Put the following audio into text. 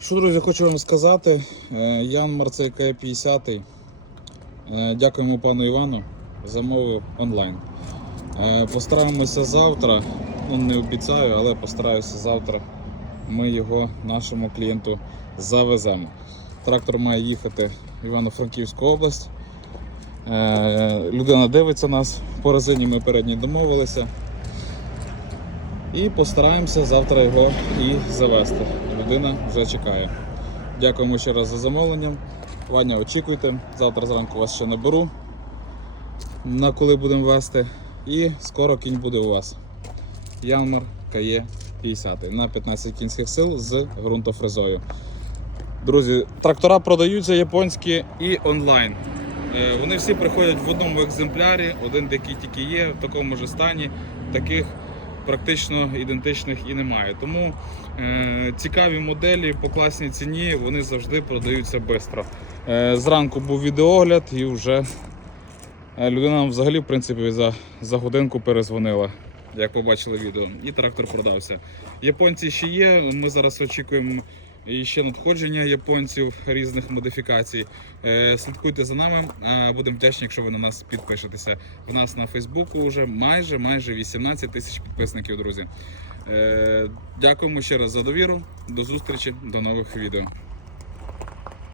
Що, друзі, хочу вам сказати. Е, Ян Марцейка 50. Е, Дякуємо пану Івану. Замовив онлайн. Е, Постараємося завтра. Ну, не обіцяю, але постараюся завтра. Ми його нашому клієнту завеземо. Трактор має їхати в Івано-Франківську область. Людина дивиться нас по резині, ми передні домовилися. І постараємося завтра його і завести. Людина вже чекає. Дякуємо ще раз за замовлення. Ваня, очікуйте. Завтра зранку вас ще наберу. На коли будемо вести. І скоро кінь буде у вас. Янмар КЕ 50 на 15 кінських сил з ґрунтофрезою. Друзі, трактора продаються японські і онлайн. Е, Вони всі приходять в одному екземплярі, один який тільки є, в такому ж стані. Таких практично ідентичних і немає. Тому е, цікаві моделі по класній ціні вони завжди продаються швидко. Е, зранку був відеогляд і вже е, людина нам взагалі в принципі за, за годинку перезвонила. Як побачили відео, і трактор продався. Японці ще є. Ми зараз очікуємо і ще надходження японців різних модифікацій. Е, Слідкуйте за нами. Е, Будемо вдячні, якщо ви на нас підпишетеся. В нас на Фейсбуку вже майже майже 18 тисяч підписників, друзі. Е, Дякуємо ще раз за довіру. До зустрічі, до нових відео.